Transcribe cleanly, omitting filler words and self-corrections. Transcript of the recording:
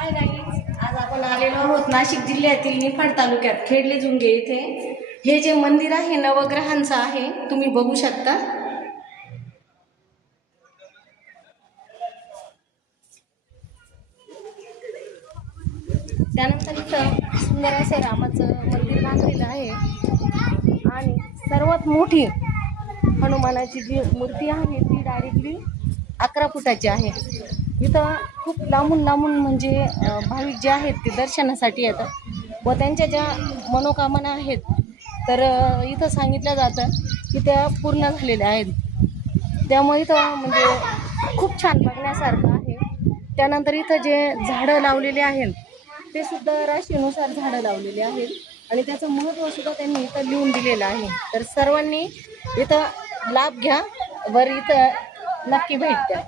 Hi guys, आज आपण आलेलो आहोत नाशिक जिल्ह्यातील निफाड तालुक्यात खेडलेजुंगे येथे. हे जे मंदिर आहे नवग्रहांचं आहे, तुम्ही बघू शकता. त्यानंतर इथं सुंदर असे रामाचं मंदिर बांधलेलं आहे आणि सर्वात मोठी हनुमानाची जी मूर्ती आहे ती डायरेक्टली 11 फुटाची आहे. इथं खूप लांबून लांबून म्हणजे भाविक जे आहेत ते दर्शनासाठी येतात व त्यांच्या ज्या मनोकामना आहेत तर इथं सांगितलं जातं की त्या पूर्ण झालेल्या आहेत. त्यामुळे इथं म्हणजे खूप छान बघण्यासारखं आहे. त्यानंतर इथं जे झाडं लावलेले आहेत ते सुद्धा राशीनुसार झाडं लावलेले आहेत आणि त्याचं महत्त्व सुद्धा त्यांनी इथं लिहून दिलेलं आहे. तर सर्वांनी इथं लाभ घ्या, वर इथं नक्की भेट द्या.